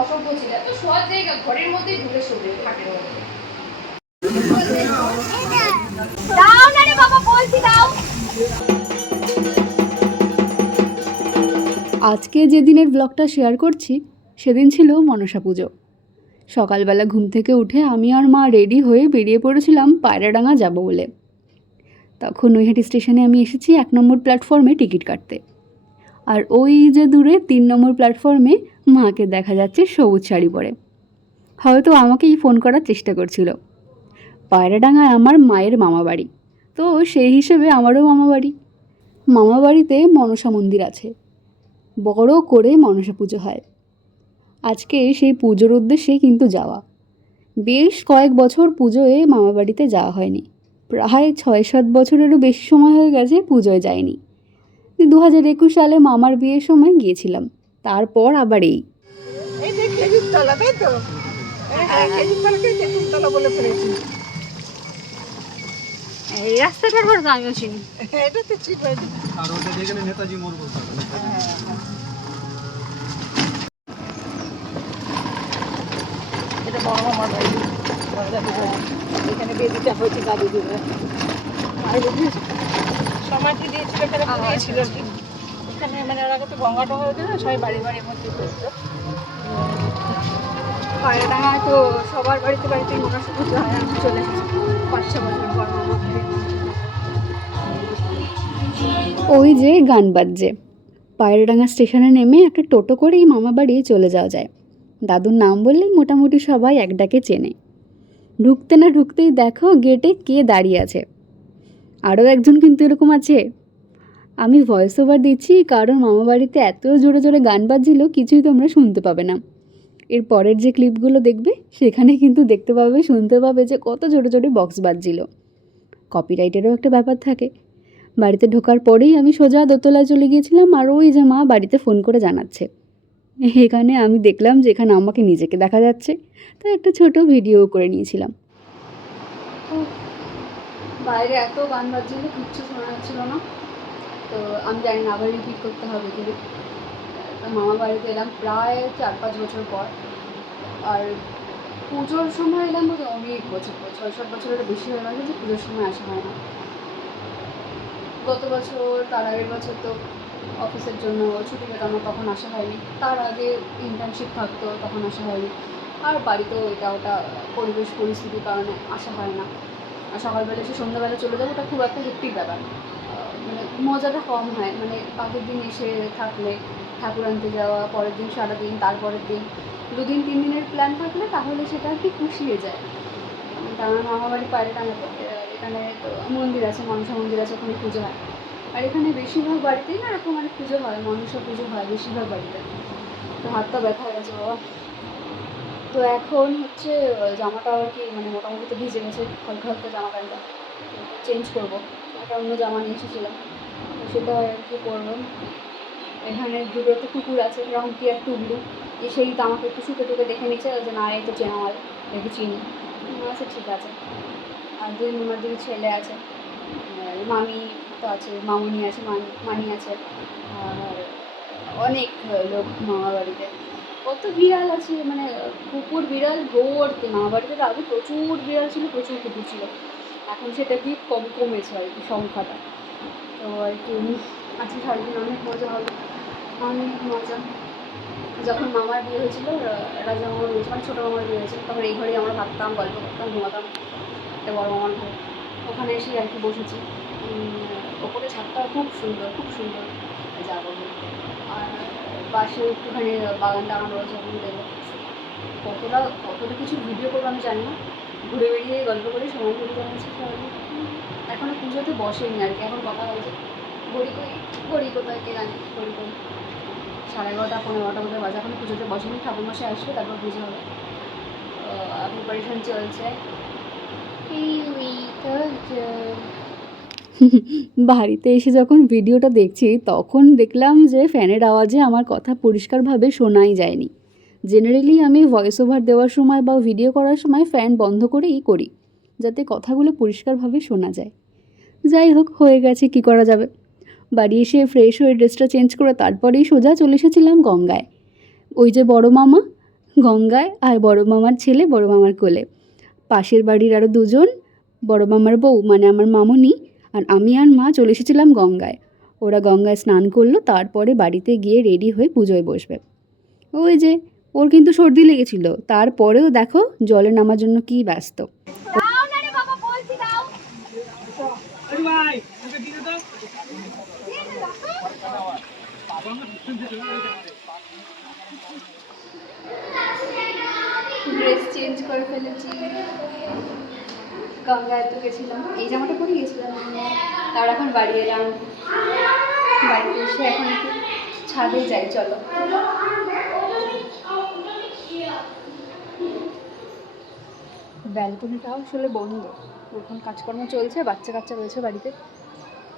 অসভ্য ছিল। এত শোয়ার জায়গা, ঘরের মধ্যেই ঢুকে খাটের মধ্যে। আজকে যে দিনের ব্লগটা শেয়ার করছি, সেদিন ছিল মনসা পুজো। সকালবেলা ঘুম থেকে উঠে আমি আর মা রেডি হয়ে বেরিয়ে পড়েছিলাম পায়রাডাঙ্গা যাব বলে। তখন নৈহাটি স্টেশনে আমি এসেছি এক নম্বর প্ল্যাটফর্মে টিকিট কাটতে। আর ওই যে দূরে তিন নম্বর প্ল্যাটফর্মে মাকে দেখা যাচ্ছে সবুজ শাড়ি পরে। হয়তো আমাকেই ফোন করার চেষ্টা করছিল। পায়রাডাঙ্গায় আমার মায়ের মামা বাড়ি। তো সেই হিসেবে আমারও মামা বাড়ি। মামা বাড়িতে মনসা মন্দির আছে। বড় করে মনসা পুজো হয়। আজকে সেই পুজোর উদ্দেশ্যে কিন্তু যাওয়া। বেশ কয়েক বছর পুজোয় মামা বাড়িতে যাওয়া হয়নি। প্রায় ছয় সাত বছরেরও বেশি সময় হয়ে গেছে পুজোয় যায়নি দু হাজার একুশ সালে মামার বিয়ের সময় গিয়েছিলাম। তারপর আবার এই। তো? খেজুর তলাকে তেঁতুল তলা বলে ফেলেছি। এই রাস্তাটার পর আমিও চিনি। এটা তো ঠিক হয়েছে আর ওটা যেখানে নেতাজি মোড় বলতে এটা বড় মামার। এখানে বেদিটা হয়েছে দাদু দিবে আর বুঝলি সমাধি দিয়েছিল। মানে পায়রাডাঙ্গায় তো সবার বাড়িতে বাড়িতে ওই যে গান বাজছে। পায়রাডাঙ্গা স্টেশনে নেমে একটা টোটো করেই মামা বাড়ি চলে যাওয়া যায়। দাদুর নাম বললেই মোটামুটি সবাই এক ডাকে চেনে। ঢুকতে না ঢুকতেই দেখো গেটে কে দাঁড়িয়ে আছে। আরও একজন কিন্তু এরকম আছে। আমি ভয়েস ওভার দিচ্ছি কারণ মামা বাড়িতে এত জোরে জোরে গান বাজছিল, কিছুই তোমরা শুনতে পাবে না। এর পরের যে ক্লিপগুলো দেখবে, সেখানে কিন্তু দেখতে পাবে, শুনতে পাবে যে কত জোরে জোরে বক্স বাজছিল। কপিরাইটেরও একটা ব্যাপার থাকে। বাড়িতে ঢোকার পরেই আমি সোজা দোতলায় চলে গিয়েছিলাম আর ওই যে মা বাড়িতে ফোন করে জানাচ্ছে। এখানে আমি দেখলাম যে এখানে আমাকে নিজেকে দেখা যাচ্ছে, তাই একটা ছোট ভিডিও করে নিয়েছিলাম। বাইরে এত গান বাজছিল, কিচ্ছু শোনা যাচ্ছিল না। তো আমি জানি না, আবার রিপিট করতে হবে কিন্তু মামা বাড়িতে এলাম প্রায় চার পাঁচ বছর পর। আর পুজোর সময় এলাম বোধহয় অনেক বছর পর, ছয় সাত বছরের বেশি হয়ে গেছে যে পুজোর সময় আসা হয় না। গত বছর, তার আগের বছর তো অফিসের জন্য ছুটি পেতাম তখন আসা হয়নি। তার আগে ইন্টার্নশিপ থাকতো, তখন আসা হয়নি। আর বাড়িতেও এটা ওটা পরিবেশ, পরিস্থিতির কারণে আসা হয় না। আর সকালবেলা এসে সন্ধ্যাবেলা চলে যাব, ওটা খুব একটা হেক্টিক ব্যাপার মজাটা কম হয়। মানে আগের দিন এসে থাকলে ঠাকুর আনতে যাওয়া, পরের দিন সারাদিন, তারপরের দিন, দুদিন, তিন দিনের প্ল্যান থাকলে তাহলে সেটা আর কি পুষিয়ে যায়। কারণ মামা বাড়ি বাইরে টাঙাতে এখানে মন্দির আছে, মনসা মন্দির আছে, ওখানে পুজো হয়। আর এখানে বেশিরভাগ বাড়িতেই না এরকম মানে পুজো হয়, মনসা পুজো হয় বেশিরভাগ বাড়িতে। তো হাতটা ব্যথা হয়ে গেছে, বাবা। তো এখন হচ্ছে জামাটা আর কি মানে মোটামুটি তো ভিজে গেছে হালকা হালকা জামা প্যান্টটা চেঞ্জ করব। একটা অন্য জামা নিয়ে এসেছিলাম। সেটা আর কি করব এখানে দুটো তো কুকুর আছে রংটি আর টুবলু। সেই তো আমাকে একটু শুকে টুকে দেখে নিচ্ছে যে না এই তো চেনা হয় দেখে চিনি। আচ্ছা ঠিক আছে। আর দুই নম্বর দুই ছেলে আছে। মামি তো আছে, মামুনি আছে মানি- মানি আছে। আর অনেক লোক মামা বাড়িতে। কত বিড়াল আছে মানে কুকুর, বিড়াল ভর্তি মামা বাড়িতে তো আগে প্রচুর বিড়াল ছিল, প্রচুর কুকুর ছিল। এখন সেটা কি কম কমেছে আর কি, সংখ্যাটা। তো আর কি আজকে সারাদিন অনেক মজা হলো অনেক মজা। যখন মামার বিয়ে হয়েছিল, রাজা মামার বিয়ে মানে ছোটো মামার বিয়ে হয়েছিল, তখন এই ঘরেই আমরা থাকতাম গল্প করতাম, ঘুমাতাম, একটা বড় মামার ঘরে ওখানে এসে আর কি বসেছি। ওপরে ছাদটা খুব সুন্দর খুব সুন্দর। যাব আর পাশে একটুখানি বাগান টাগান রয়েছে ওখানে দেবো, কতটা কতটা কিছু ভিডিও করব আমি জানি না। ঘুরে বেরিয়ে গল্প করে, সময় করে যাচ্ছে এখনও পুজোতে বসেনি আর কি। এখন কথা হয়েছে ঘড়ি কই ঘড়ি কোথায় কে জানে ঘড়ি কই সাড়ে এগারোটা পনেরো বারোটা মধ্যে বাজে। এখন পুজোতে বসেনি, ঠাকুর মশাই আসবে, তারপর পুজো হবে। প্রিপারেশন চলছে। বাড়িতে এসে যখন ভিডিওটা দেখছি, তখন দেখলাম যে ফ্যানের আওয়াজে আমার কথা পরিষ্কারভাবে শোনাই যায়নি। জেনারেলি আমি ভয়েস ওভার দেওয়ার সময় বা ভিডিও করার সময় ফ্যান বন্ধ করেই করি, যাতে কথাগুলো পরিষ্কারভাবে শোনা যায়। যাই হোক, হয়ে গেছে, কি করা যাবে? বাড়ি এসে ফ্রেশ হয়ে ড্রেসটা চেঞ্জ করে তারপরেই সোজা চলে এসেছিলাম গঙ্গায়। ওই যে বড় মামা, গঙ্গায় আর বড় মামার ছেলে, বড় মামার কোলে। পাশের বাড়ির আরও দুজন, বড় মামার বউ মানে আমার মামুনি আর আমি আর মা চলে এসেছিলাম গঙ্গায়। ওরা গঙ্গায় স্নান করল, তারপরে বাড়িতে গিয়ে রেডি হয়ে পুজোয় বসবে। ওই যে, ওর কিন্তু সর্দি লেগেছিল, তারপরেও দেখো, জলে নামার জন্য কি ব্যস্ত দাও না রে বাবা বলছি দাও ড্রেস চেঞ্জ করে ফেলেছি। গঙ্গায় তো গেছিলাম। এই জামাটা পরে গেছিলাম তার এখন বাড়ি এলাম। বাড়িতে এসে এখন একটু ছাদে যাই চলো। ব্যালকনিটাও আসলে বন্ধ। এখন কাজকর্ম চলছে, বাচ্চা কাচ্চা রয়েছে বাড়িতে।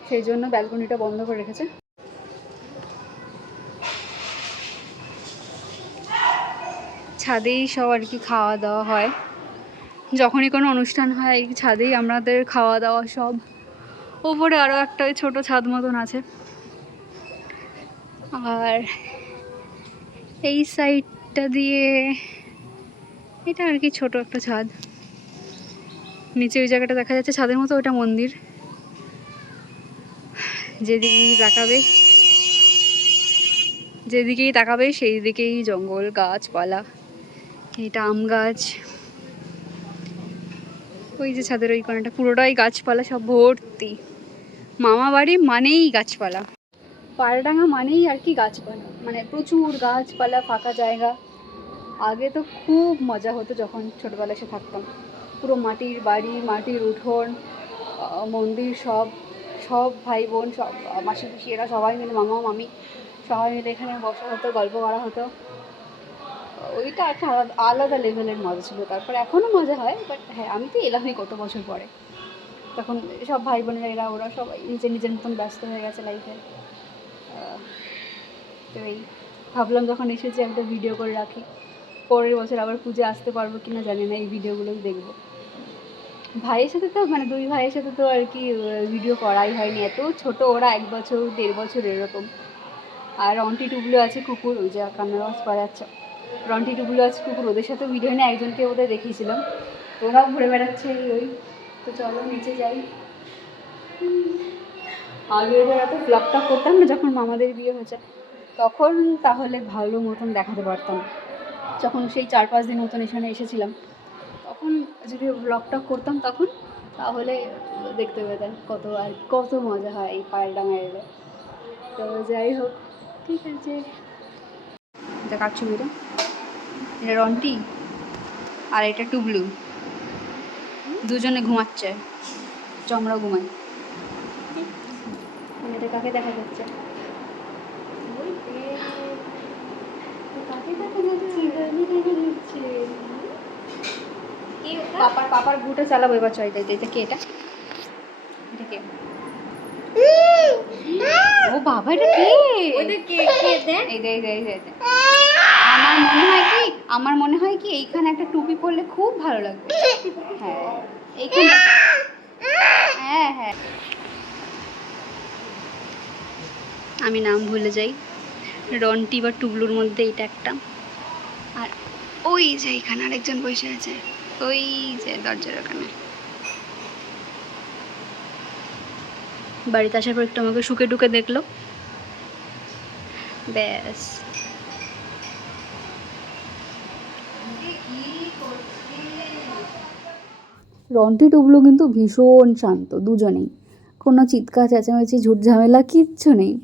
সেই জন্য ব্যালকনিটা বন্ধ করে রেখেছে। ছাদেই সব আর কি খাওয়া দাওয়া হয়। যখনই কোনো অনুষ্ঠান হয়, ছাদেই আমাদের খাওয়া দাওয়া সব। ওপরে আরও একটা ওই ছোটো ছাদ মতন আছে। আর এই সাইডটা দিয়ে এটা আর কি ছোট একটা ছাদ। নিচে ওই জায়গাটা দেখা যাচ্ছে, ছাদের মতো ওটা মন্দির। যেদিকেই তাকাবে যেদিকেই তাকাবে সেই দিকেই জঙ্গল, গাছপালা, এটা আম গাছ। ওই যে ছাদের ওই কোণাটা পুরোটাই গাছপালা, সব ভর্তি। মামা বাড়ি মানেই গাছপালা। পায়রাডাঙ্গা মানেই আর কি গাছপালা। মানে প্রচুর গাছপালা, ফাঁকা জায়গা। আগে তো খুব মজা হতো যখন ছোটোবেলায় এসে থাকতাম। পুরো মাটির বাড়ি, মাটির উঠোন মন্দির সব সব ভাই বোন, সব, মাসি পিসি এরা সবাই মিলে, মামা, মামি সবাই মিলে এখানে বসা হতো, গল্প করা হতো। ওইটা একটা আলাদা আলাদা লেভেলের মজা ছিল। তারপর এখনও মজা হয় বাট হ্যাঁ আমি তো এলামই কত বছর পরে। তখন সব ভাই বোনেরা এরা, ওরা সবাই নিজের নিজের মতন ব্যস্ত হয়ে গেছে লাইফে তো এই ভাবলাম যখন এসেছি একটা ভিডিও করে রাখি। পরের বছর আবার পুজো আসতে পারব কি না জানি না, এই ভিডিওগুলোই দেখব। ভাইয়ের সাথে তো মানে দুই ভাইয়ের সাথে তো আর কি ভিডিও করাই হয়নি। এত ছোট ওরা এক বছর, দেড় বছর এরকম। আর রন্টি টুবলু আছে কুকুর, ওই যে কান্নার আওয়াজ পাওয়া যাচ্ছে রন্টি টুবলু আছে কুকুর, ওদের সাথে ভিডিও নিয়ে একজনকে ওদের দেখিয়েছিলাম। ওরাও ঘুরে বেড়াচ্ছে ওই। তো চলো, নিচে যাই। আগে ওরা তো ব্লগটা করতাম না, যখন মামাদের বিয়ে হয়েছে, তখন তাহলে ভালো মতন দেখাতে পারতাম। যখন সেই চার পাঁচ দিন মতন এখানে এসেছিলাম। তখন যদি ব্লগটা করতাম তখন তাহলে দেখতে পেতেন কত আর কত মজা হয় এই পায়ের ডাঙায় এলে তো যাই হোক ঠিক আছে। এটা কার ছবিটা এটা রন্টি? আর এটা টুবলু দুজনে ঘুমাচ্ছে। চমড়া ঘুমায়। এটা কাকে দেখা যাচ্ছে? কাকে দেখা যাচ্ছে? পাপার পাপার গুটা চালাবো এবার চয়টা এটা কে এটা? এটা কে? ও বাবা এটা কে? এই। আমার মনে হয় কি আমার মনে হয় কি এইখানে একটা টুপি পরলে খুব ভালো লাগবে। হ্যাঁ এইখানে। হ্যাঁ হ্যাঁ। আমি নাম ভুলে যাই। রন্টি বা টুবলুর মধ্যে এটা একটা। আর ওই যে এখানে আরেকজন বসে আছে। ওই যে দরজার ওখানে। বাড়িতে আসার পর একটু আমাকে শুকে টুকে দেখল। ব্যাস। রন্টি টুবলু কিন্তু ভীষণ শান্ত দুজনেই। কোনো চিৎকার চেঁচামেচি ঝুট ঝামেলা কিচ্ছু নেই।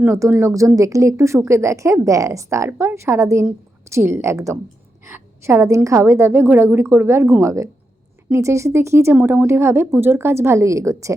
নতুন লোকজন দেখলে একটু শুকে দেখে ব্যাস। তারপর সারাদিন চিল একদম। সারাদিন খাবে দাবে, ঘোরাঘুরি করবে আর ঘুমাবে। নিচে এসে দেখি যে মোটামুটিভাবে পুজোর কাজ ভালোই এগোচ্ছে।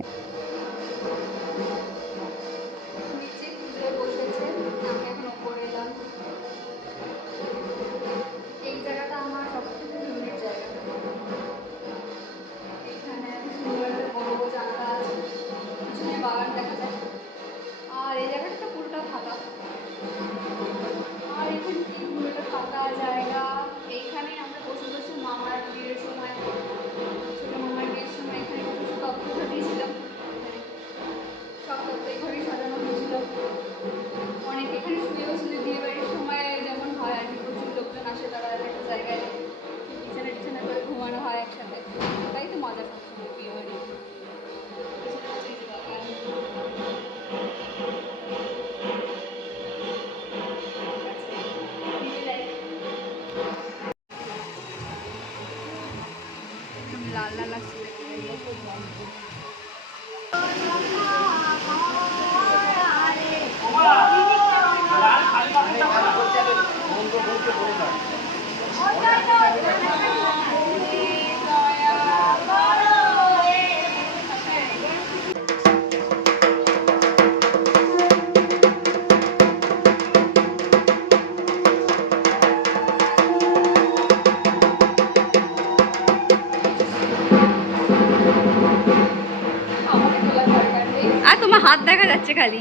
রে?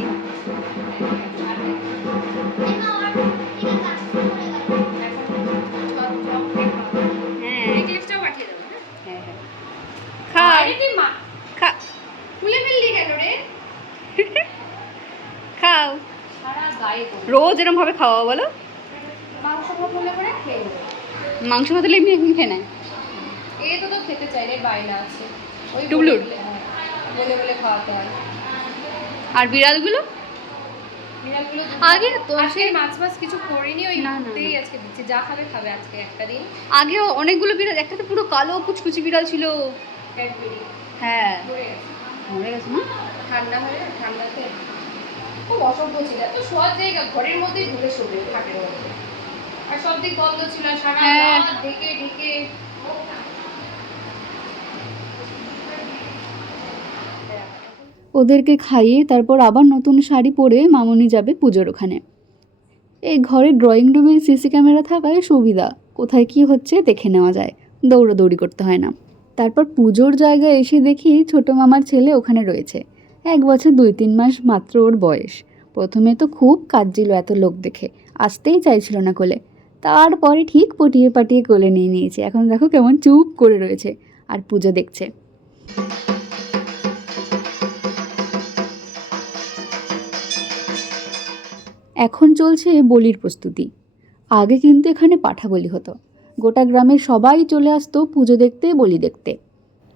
খাও। সারা গায়ে পড়ে। রোজ এরকম ভাবে খাওয়া বলো। মাংস ভাত হলে এমনি এখন খেয়ে নেয়। এ তো তো খেতে চাই রে বায়না আছে। ওই টুবলুর? হ্যাঁ, বলে বলে খাওয়াতে হয়। আর বিড়ালগুলো? আগে তো মাছ মাছ কিছু করিনি ওই ঘুরতেই আজকে দিচ্ছি। যা খাবে খাবে আজকে একটা দিন। অনেকগুলো বিড়াল একটা তো পুরো কালো কুচকুচি বিড়াল ছিল। হ্যাঁ। মরে গেছে। না? ঠান্ডা ঠান্ডাতে খুব অসভ্য ছিল। এত শোয়ার জায়গা ঘরের মধ্যেই ঢুকে শোবে খাটের মধ্যে আর সব দিক বন্ধ ছিল সারা হ্যাঁ। রাত ঢেকে। ওদেরকে খাইয়ে তারপর আবার নতুন শাড়ি পরে মামনি যাবে পুজোর ওখানে। এই ঘরে ড্রয়িং রুমে সিসি ক্যামেরা থাকায় সুবিধা। কোথায় কি হচ্ছে দেখে নেওয়া যায়। দৌড়াদৌড়ি করতে হয় না। তারপর পুজোর জায়গায় এসে দেখি ছোটো মামার ছেলে ওখানে রয়েছে। এক বছর দুই তিন মাস মাত্র ওর বয়স। প্রথমে তো খুব কাঁদছিল এত লোক দেখে। আসতেই চাইছিল না কোলে। তারপরে ঠিক পটিয়ে পাটিয়ে কোলে নিয়ে নিয়েছে। এখন দেখো কেমন চুপ করে রয়েছে। আর পুজো দেখছে। এখন চলছে বলির প্রস্তুতি। আগে কিন্তু এখানে পাঠা বলি হতো। গোটা গ্রামের সবাই চলে আসতো পুজো দেখতে, বলি দেখতে।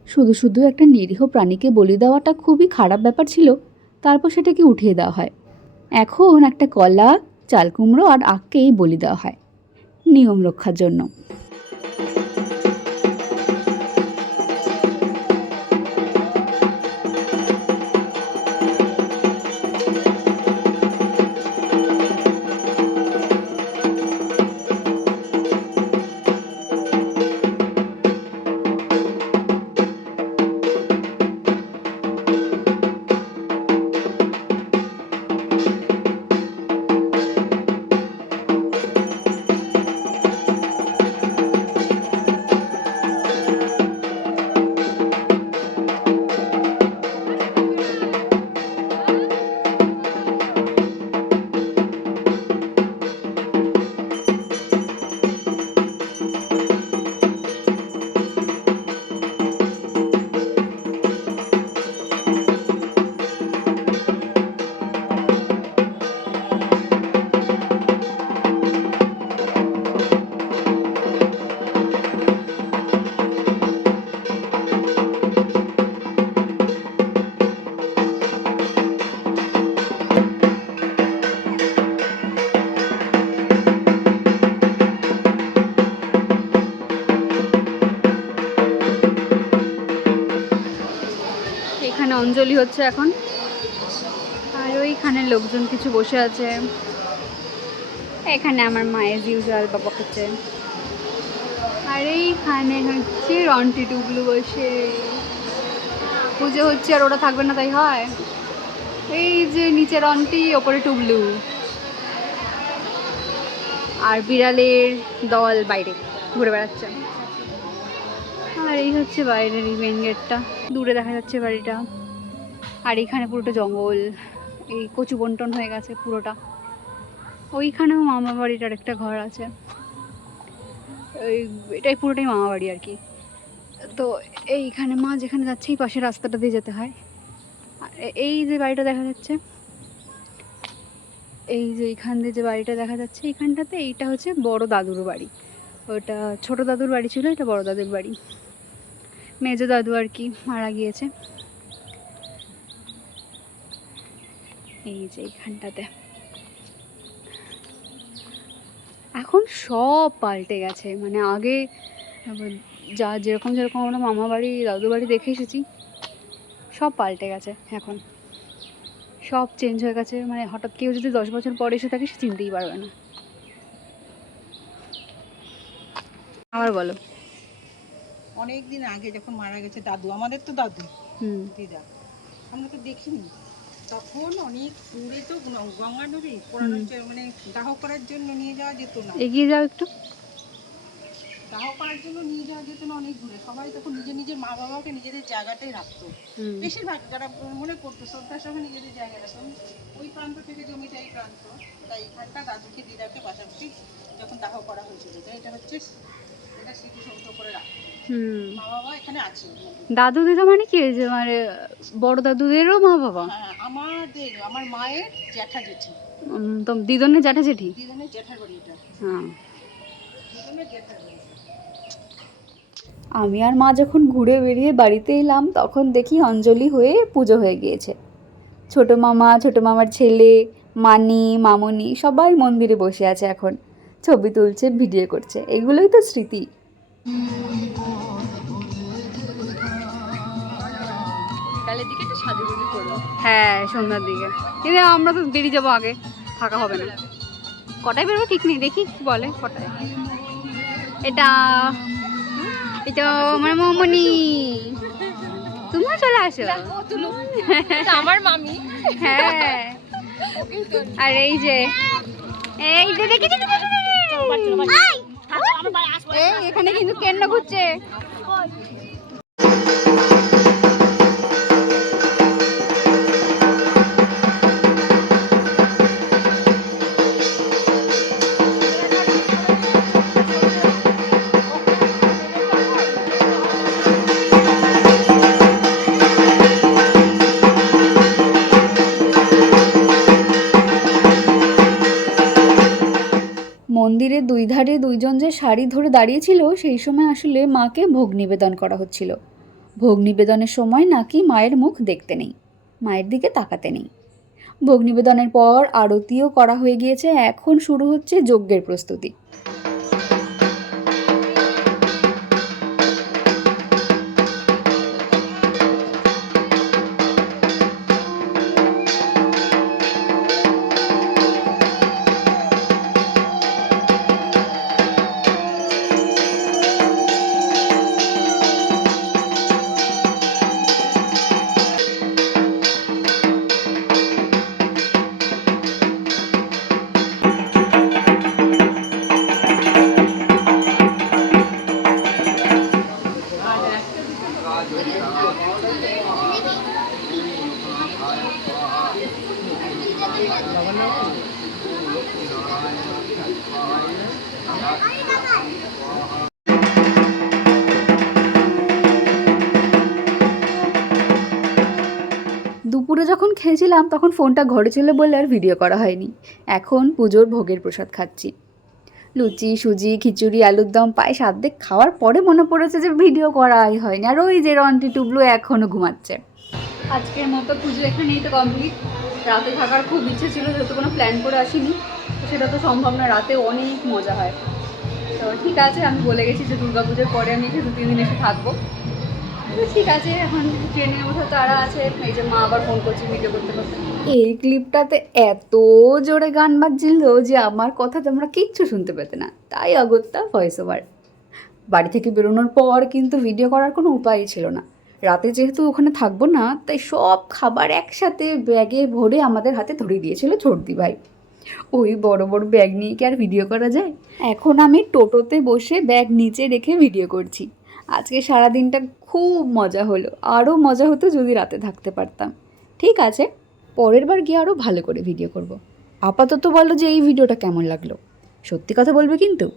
শুধু শুধু একটা নিরীহ প্রাণীকে বলি দেওয়াটা খুবই খারাপ ব্যাপার ছিল, তারপর সেটাকে উঠিয়ে দেওয়া হয়। এখন একটা কলা চালকুমড়ো আর আখকেই বলি দেওয়া হয়। নিয়ম রক্ষার জন্য। হচ্ছে এখন। আর ওইখানে লোকজন কিছু বসে আছে। এখানে আমার মায়ের ইউজুয়াল বাবা হচ্ছে। আর এইখানে হচ্ছে রন্টি টুবলু বসে। পুজো হচ্ছে আর ওরা থাকবে না, তাই হয়। এই যে নিচে রন্টি, ওপরে টুবলু আর বিড়ালের দল বাইরে ঘুরে বেড়াচ্ছে। আর এই হচ্ছে বাইরের এই মেন গেটটা দূরে দেখা যাচ্ছে বাড়িটা। আর এখানে পুরোটা জঙ্গল, এই কচু বন্টন হয়ে গেছে পুরোটা। ওইখানেও মামা বাড়িটার একটা ঘর আছে। ওই, এটাই পুরোটাই মামা বাড়ি আর কি। তো এইখানে, মা যেখানে যাচ্ছে, এই পাশে রাস্তাটা দিয়ে যেতে হয়। আর এই যে বাড়িটা দেখা যাচ্ছে, এই যে এইখান দিয়ে যে বাড়িটা দেখা যাচ্ছে, এইখানটাতে এইটা হচ্ছে বড় দাদুর বাড়ি। ওটা ছোট দাদুর বাড়ি ছিল, এটা বড় দাদুর বাড়ি। মেজো দাদু আর কি মারা গিয়েছে। এই যে এইখানটাতে। এখন সব পাল্টে গেছে। মানে আগে যা যেরকম যেরকম আমরা মামা বাড়ি দাদু বাড়ি দেখে এসেছি সব পাল্টে গেছে এখন। সব চেঞ্জ হয়ে গেছে। মানে হঠাৎ কেউ যদি দশ বছর পরে এসে থাকে সে চিনতেই পারবে না। আবার বলো। অনেক দিন আগে যখন মারা গেছে দাদু আমাদের তো দাদু। হুম। দিদা। আমরা তো দেখিনি। তখন অনেক দূরে তো গঙ্গা নদী পুরানো মানে দাহ করার জন্য নিয়ে যাওয়া যেত না। এগিয়ে যাও একটু। দাহ করার জন্য নিয়ে যাওয়া যেত না অনেক দূরে। সবাই তখন নিজের নিজের মা বাবাকে নিজেদের জায়গাটাই রাখতো। বেশিরভাগ যারা মনে করতো শ্রদ্ধার সঙ্গে নিজেদের জায়গা রাখতো ওই প্রান্ত থেকে জমিটা এই প্রান্ত। তাই এখানটা দাদুকে দিদাকে পাশাপাশি যখন দাহ করা হয়েছিল তাই এটা হচ্ছে এটা স্মৃতিসৌধ করে রাখতো। হুম। মা বাবা এখানে আছে দাদু দিদা মানে কি? যে মানে বড় দাদুদেরও মা বাবা হ্যাঁ আমাদের আমার মায়ের জ্যাঠা জেঠি। তো দিদনের জ্যাঠা জেঠি? দিদনের জ্যাঠার বাড়ি এটা। হ্যাঁ। দিদনের জ্যাঠার বাড়ি। আমি আর মা যখন ঘুরে বেরিয়ে বাড়িতে এলাম তখন দেখি অঞ্জলি হয়ে পুজো হয়ে গিয়েছে। ছোট মামা ছোট মামার ছেলে মানি মামনি সবাই মন্দিরে বসে আছে এখন। ছবি তুলছে ভিডিও করছে। এগুলোই তো স্মৃতি। বিকালের দিকে একটু সাজুগুজু করব হ্যাঁ সন্ধ্যার দিকে। কিন্তু আমরা তো বেরিয়ে যাব আগে থাকা হবে না। কটায় বেরোবো ঠিক নেই দেখি কি বলে কটায়। এটা এটা আমার মামনি। তুমিও চলে আসো। আমার মামি। হ্যাঁ। আর এই যে এই যে দেখি দেখি, দেখি, দেখি। এই! এখানে কিন্তু কেন্দ্র ঘুরছে? দুইজন যে শাড়ি ধরে দাঁড়িয়েছিল, সেই সময় আসলে মাকে ভোগ নিবেদন করা হচ্ছিল। ভোগ নিবেদনের সময় নাকি মায়ের মুখ দেখতে নেই, মায়ের দিকে তাকাতে নেই। ভোগ নিবেদনের পর আরতিও করা হয়ে গিয়েছে, এখন শুরু হচ্ছে যজ্ঞের প্রস্তুতি। দুপুরে যখন খেয়েছিলাম, তখন ফোনটা ঘরে ছিল বলে আর ভিডিও করা হয়নি। এখন পুজোর ভোগের প্রসাদ খাচ্ছি। লুচি, সুজি, খিচুড়ি, আলুর দম, পায়েস আর্ধেক খাওয়ার পরে মনে পড়েছে যে ভিডিও করাই হয়নি। আর ওই যে রন্টি টুবলু এখনও ঘুমাচ্ছে। আজকের মতো পুজো এখানেই তো কমপ্লিট রাতে থাকার খুব ইচ্ছে ছিল, যেহেতু কোনো প্ল্যান করে আসিনি সেটা তো সম্ভব না, রাতে অনেক মজা হয়। তো ঠিক আছে, আমি বলে গেছি যে দুর্গা পুজোর পরে আমি এসে দু তিন দিন এসে থাকব। ঠিক আছে, এখন ট্রেনের মধ্যে তারা আছে, এই যে মা আবার ফোন করছে ভিডিও করতে করতে। এই ক্লিপটাতে এত জোরে গান বাজছিল যে আমার কথা তোমরা কিচ্ছু শুনতে পেতে না। তাই অগত্যা ভয়েস ওভার বাড়ি থেকে বেরোনোর পর কিন্তু ভিডিও করার কোনো উপায়ই ছিল না। রাতে যেহেতু ওখানে থাকব না, তাই সব খাবার একসাথে ব্যাগে ভরে আমাদের হাতে ধরিয়ে দিয়েছিল ছোটদি ভাই। ওই বড় বড় ব্যাগ নিয়ে কি আর ভিডিও করা যায়? এখন আমি টোটোতে বসে ব্যাগ নিচে রেখে ভিডিও করছি। আজকে সারা দিনটা খুব মজা হলো। আরও মজা হতো যদি রাতে থাকতে পারতাম। ঠিক আছে, পরের বার গিয়ে আরও ভালো করে ভিডিও করব। আপাতত বলো যে এই ভিডিওটা কেমন লাগল? সত্যি কথা বলবে কিন্তু?